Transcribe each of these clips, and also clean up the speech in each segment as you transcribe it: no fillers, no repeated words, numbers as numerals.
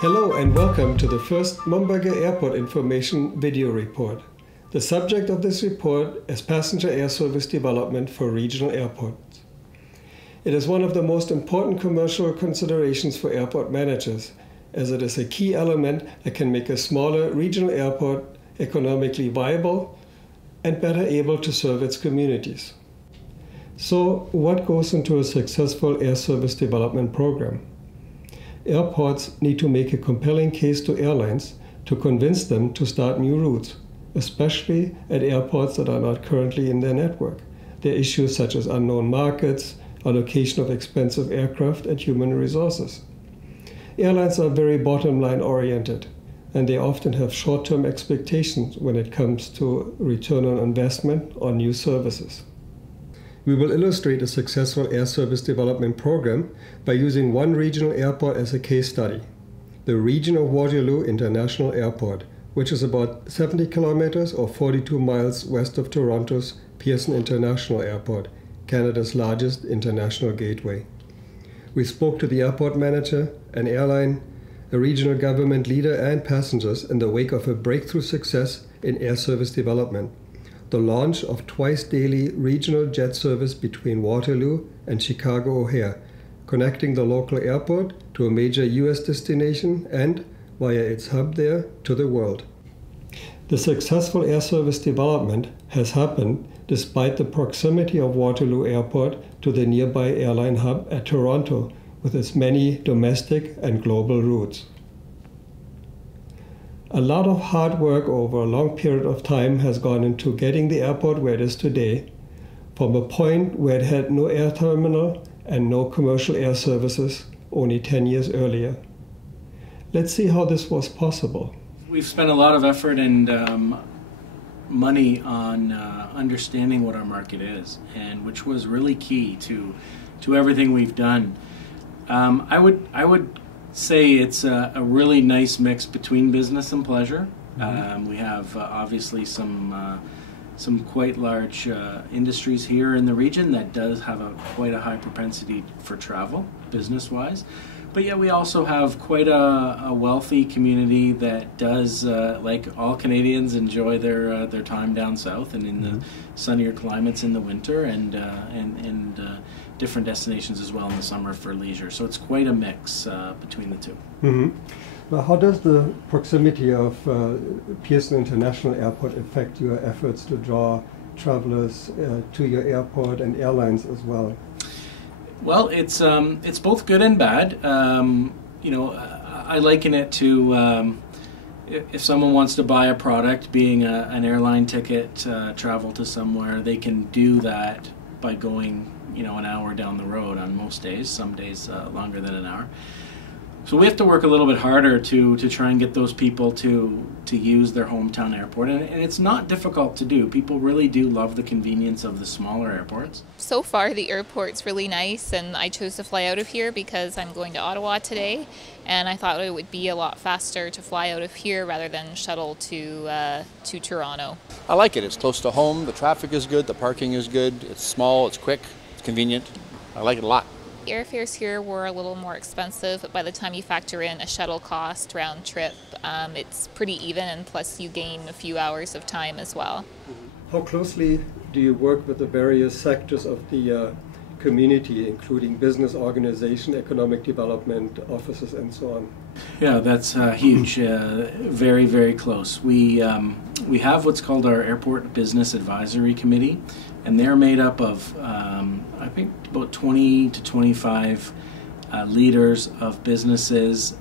Hello and welcome to the first Mumbai Airport Information Video Report. The subject of this report is passenger air service development for regional airports. It is one of the most important commercial considerations for airport managers, as it is a key element that can make a smaller regional airport economically viable and better able to serve its communities. So, what goes into a successful air service development program? Airports need to make a compelling case to airlines to convince them to start new routes, especially at airports that are not currently in their network. There are issues such as unknown markets, allocation of expensive aircraft, and human resources. Airlines are very bottom line oriented, and they often have short-term expectations when it comes to return on investment on new services. We will illustrate a successful air service development program by using one regional airport as a case study, the region of Waterloo International Airport, which is about 70 kilometers or 42 miles west of Toronto's Pearson International Airport, Canada's largest international gateway. We spoke to the airport manager, an airline, a regional government leader, and passengers in the wake of a breakthrough success in air service development, the launch of twice-daily regional jet service between Waterloo and Chicago O'Hare, connecting the local airport to a major U.S. destination and, via its hub there, to the world. The successful air service development has happened despite the proximity of Waterloo Airport to the nearby airline hub at Toronto, with its many domestic and global routes. A lot of hard work over a long period of time has gone into getting the airport where it is today, from a point where it had no air terminal and no commercial air services only 10 years earlier. Let's see how this was possible. We've spent a lot of effort and money on understanding what our market is, and which was really key to everything we've done. I would say it's a really nice mix between business and pleasure. We have obviously some quite large industries here in the region that does have quite a high propensity for travel, business-wise. But yet we also have quite a wealthy community that does, like all Canadians, enjoy their time down south and in the sunnier climates in the winter, and different destinations as well in the summer for leisure. So it's quite a mix between the two. Now, how does the proximity of Pearson International Airport affect your efforts to draw travelers to your airport and airlines as well? Well, it's both good and bad. I liken it to if someone wants to buy a product, being an airline ticket, travel to somewhere, they can do that by going, an hour down the road on most days. Some days longer than an hour. So we have to work a little bit harder to try and get those people to use their hometown airport, and it's not difficult to do. People really do love the convenience of the smaller airports. So far the airport's really nice, and I chose to fly out of here because I'm going to Ottawa today, and I thought it would be a lot faster to fly out of here rather than shuttle to Toronto. I like it. It's close to home, the traffic is good, the parking is good, it's small, it's quick, it's convenient. I like it a lot. Airfares here were a little more expensive, but by the time you factor in a shuttle cost round trip, it's pretty even, and plus you gain a few hours of time as well. How closely do you work with the various sectors of the community, including business organization, economic development offices, and so on? Yeah, that's huge. Very, very close. We have what's called our Airport Business Advisory Committee, and they're made up of I think about 20 to 25 leaders of businesses,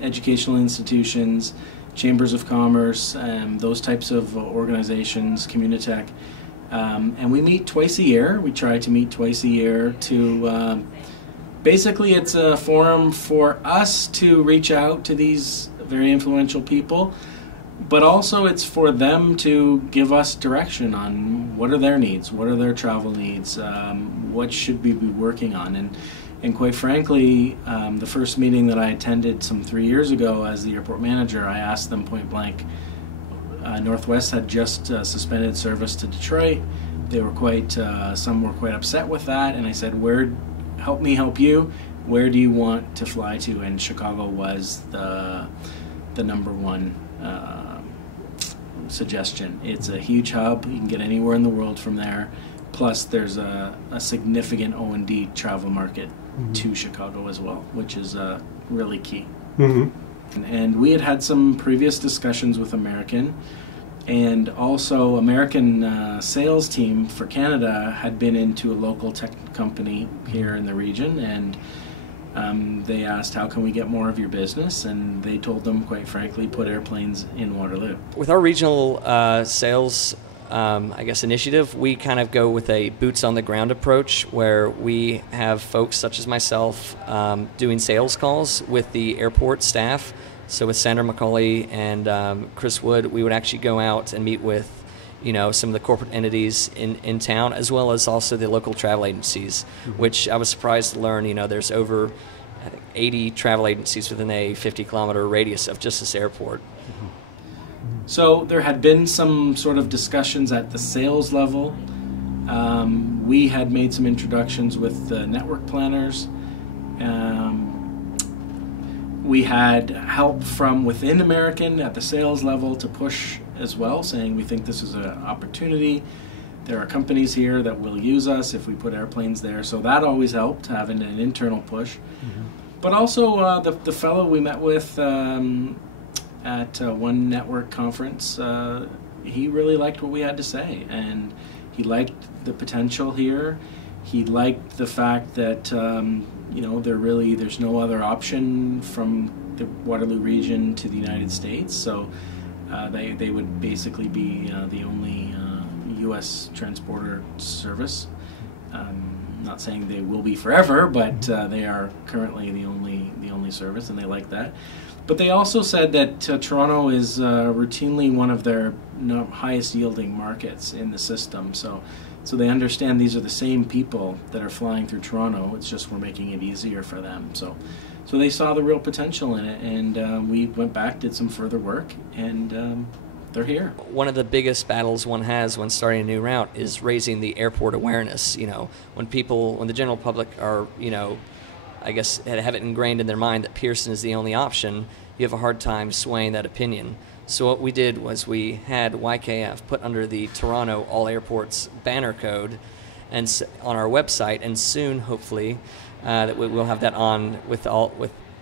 educational institutions, chambers of commerce, those types of organizations, Communitech. And we meet twice a year. We try to meet twice a year to basically it's a forum for us to reach out to these very influential people, but also it's for them to give us direction on what are their needs, what are their travel needs, what should we be working on. And quite frankly, the first meeting that I attended some 3 years ago as the airport manager, I asked them point blank, Northwest had just suspended service to Detroit. They were some were quite upset with that, and I said, help me help you. where do you want to fly to? And Chicago was the number one suggestion. It's a huge hub. You can get anywhere in the world from there. Plus, there's a significant O&D travel market to Chicago as well, which is really key. And we had some previous discussions with American, and also American sales team for Canada had been into a local tech company here in the region, and they asked, how can we get more of your business? And they told them, quite frankly, put airplanes in Waterloo. With our regional sales initiative, we kind of go with a boots on the ground approach, where we have folks such as myself doing sales calls with the airport staff. So with Sandra McCauley and Chris Wood, we would actually go out and meet with some of the corporate entities in town, as well as also the local travel agencies, which I was surprised to learn, there's over, I think, 80 travel agencies within a 50-kilometer radius of just this airport. So there had been some sort of discussions at the sales level. We had made some introductions with the network planners. We had help from within American at the sales level to push as well, saying we think this is an opportunity. There are companies here that will use us if we put airplanes there. So that always helped, having an internal push. But also the fellow we met with at one network conference, he really liked what we had to say, and he liked the potential here. He liked the fact that there's no other option from the Waterloo region to the United States, so they would basically be the only U.S. transporter service. Not saying they will be forever, but they are currently the only service, and they like that. But they also said that Toronto is routinely one of their highest yielding markets in the system. So they understand these are the same people that are flying through Toronto. It's just we're making it easier for them. So they saw the real potential in it, and we went back, did some further work, and they're here. One of the biggest battles one has when starting a new route is raising the airport awareness. When the general public are, I guess, have it ingrained in their mind that Pearson is the only option, you have a hard time swaying that opinion. So what we did was we had YKF put under the Toronto All Airports banner code and on our website, and soon, hopefully, that we'll have that on with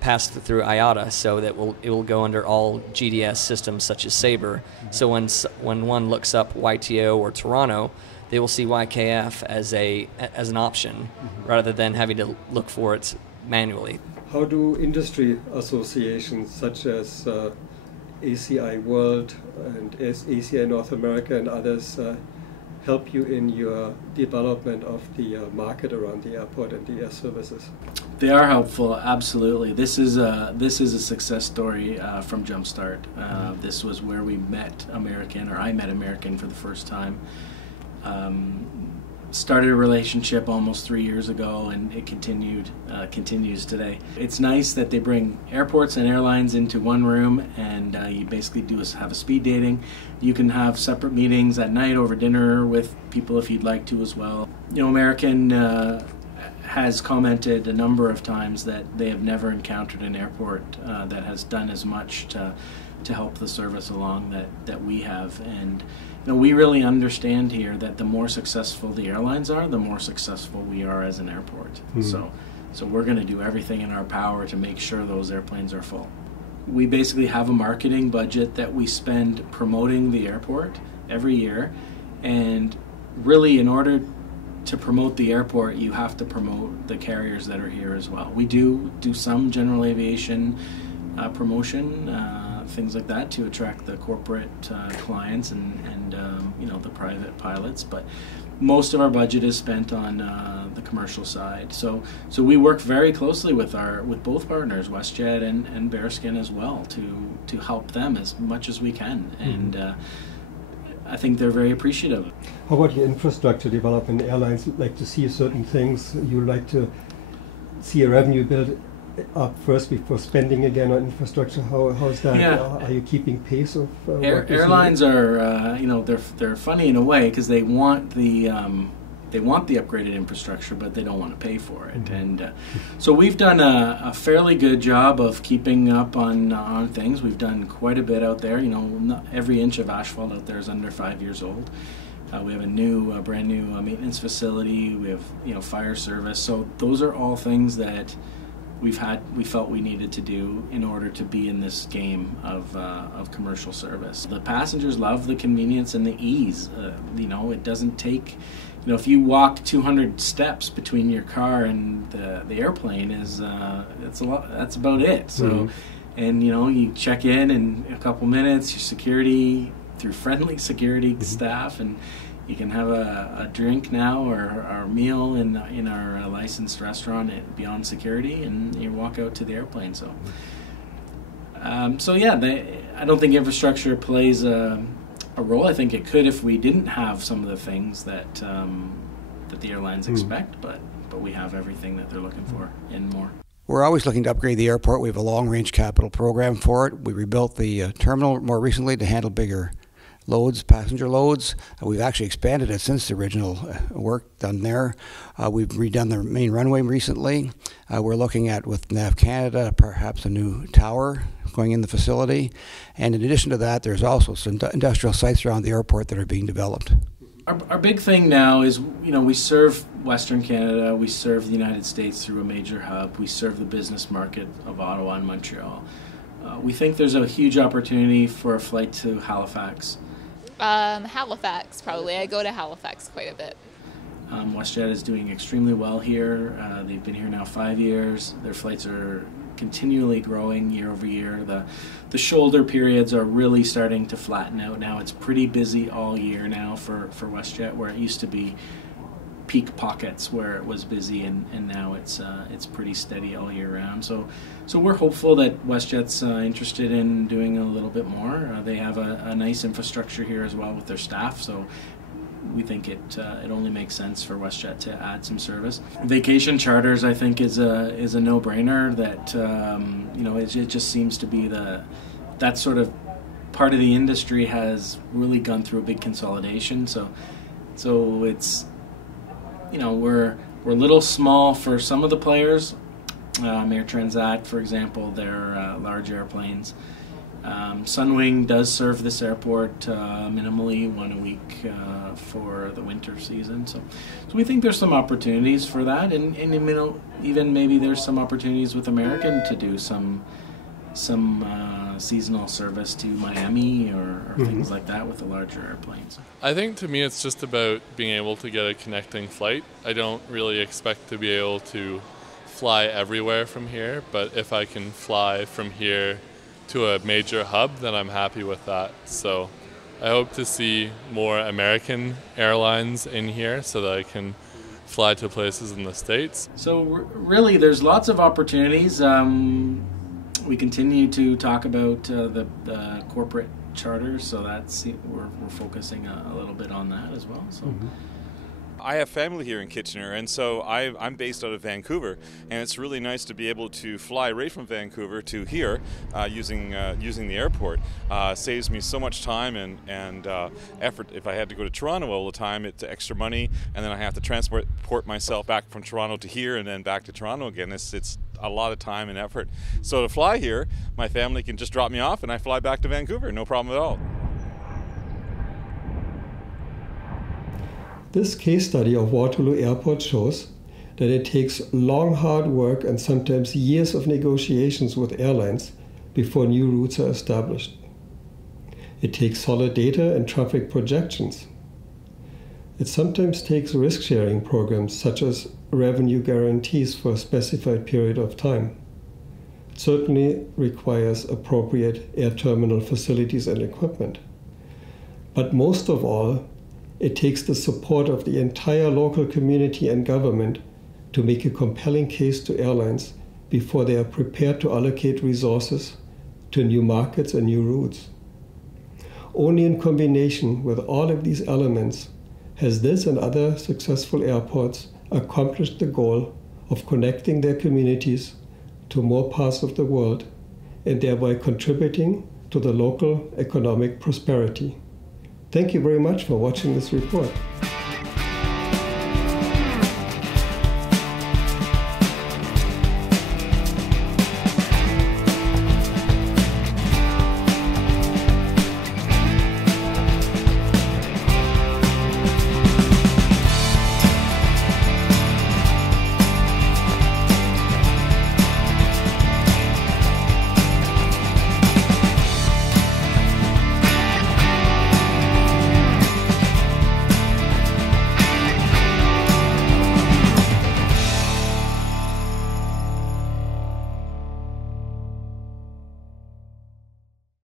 passed through IATA, so that it will go under all GDS systems such as Sabre. So when one looks up YTO or Toronto, they will see YKF as an option rather than having to look for it manually. How do industry associations such as ACI World and ACI North America and others help you in your development of the market around the airport and the air services? They are helpful, absolutely. This is a success story from Jumpstart. This was where we met American, or I met American for the first time. Started a relationship almost 3 years ago, and it continues today. It's nice that they bring airports and airlines into one room, and you basically have a speed dating. You can have separate meetings at night over dinner with people if you'd like to as well. American has commented a number of times that they have never encountered an airport that has done as much to help the service along that we have. And we really understand here that the more successful the airlines are, the more successful we are as an airport. So we're going to do everything in our power to make sure those airplanes are full. We basically have a marketing budget that we spend promoting the airport every year, and really in order to promote the airport, you have to promote the carriers that are here as well. We do some general aviation promotion, things like that, to attract the corporate clients and the private pilots, but most of our budget is spent on the commercial side. So we work very closely with both partners, WestJet and Bearskin as well, to help them as much as we can, and I think they're very appreciative. How about your infrastructure development? Airlines like to see certain things. You like to see a revenue build up first before spending again on infrastructure. How's that? Yeah. Are you keeping pace of airlines are they're funny in a way, because they want the they want the upgraded infrastructure, but they don't want to pay for it. And so we've done a fairly good job of keeping up on things. We've done quite a bit out there. You know, not every inch of asphalt out there is under 5 years old. We have a brand new maintenance facility. We have, you know, fire service. So those are all things that we felt we needed to do in order to be in this game of commercial service. The passengers love the convenience and the ease. You know, it doesn't take, you know, if you walk 200 steps between your car and the airplane it's a lot. That's about it. So, and you know, you check in a couple minutes. Your security through friendly security staff, and you can have a drink now or a meal in our licensed restaurant at Beyond Security, and you walk out to the airplane. So, I don't think infrastructure plays a role. I think it could if we didn't have some of the things that the airlines expect, but we have everything that they're looking for and more. We're always looking to upgrade the airport. We have a long-range capital program for it. We rebuilt the terminal more recently to handle bigger loads, passenger loads. We've actually expanded it since the original work done there. We've redone the main runway recently. We're looking at, with NAV Canada, perhaps a new tower going in the facility. And in addition to that, there's also some industrial sites around the airport that are being developed. Our big thing now is, you know, we serve Western Canada, we serve the United States through a major hub, we serve the business market of Ottawa and Montreal. We think there's a huge opportunity for a flight to Halifax. Halifax, probably. I go to Halifax quite a bit. WestJet is doing extremely well here. They've been here now 5 years. Their flights are continually growing year over year. The shoulder periods are really starting to flatten out now. It's pretty busy all year now for WestJet, where it used to be peak pockets where it was busy, and now it's pretty steady all year round. So we're hopeful that WestJet's interested in doing a little bit more. They have a nice infrastructure here as well with their staff, so we think it only makes sense for WestJet to add some service. Vacation charters, I think, is a no-brainer. That you know, it just seems to be that sort of part of the industry has really gone through a big consolidation. So it's, you know, we're a little small for some of the players. Air Transat, for example, they're large airplanes. Sunwing does serve this airport minimally one a week for the winter season. So we think there's some opportunities for that, and even maybe there's some opportunities with American to do some seasonal service to Miami or things like that with the larger airplanes. I think to me it's just about being able to get a connecting flight. I don't really expect to be able to fly everywhere from here, but if I can fly from here to a major hub, then I'm happy with that. So I hope to see more American airlines in here so that I can fly to places in the States. So really there's lots of opportunities. We continue to talk about the corporate charters, so we're focusing a little bit on that as well. So. I have family here in Kitchener, and so I'm based out of Vancouver, and it's really nice to be able to fly right from Vancouver to here using the airport. Saves me so much time and effort. If I had to go to Toronto all the time, it's extra money, and then I have to transport myself back from Toronto to here and then back to Toronto again. It's a lot of time and effort. So to fly here, my family can just drop me off and I fly back to Vancouver, no problem at all. This case study of Waterloo Airport shows that it takes long, hard work and sometimes years of negotiations with airlines before new routes are established. It takes solid data and traffic projections. It sometimes takes risk-sharing programs such as revenue guarantees for a specified period of time. It certainly requires appropriate air terminal facilities and equipment. But most of all, it takes the support of the entire local community and government to make a compelling case to airlines before they are prepared to allocate resources to new markets and new routes. Only in combination with all of these elements has this and other successful airports accomplished the goal of connecting their communities to more parts of the world and thereby contributing to the local economic prosperity. Thank you very much for watching this report.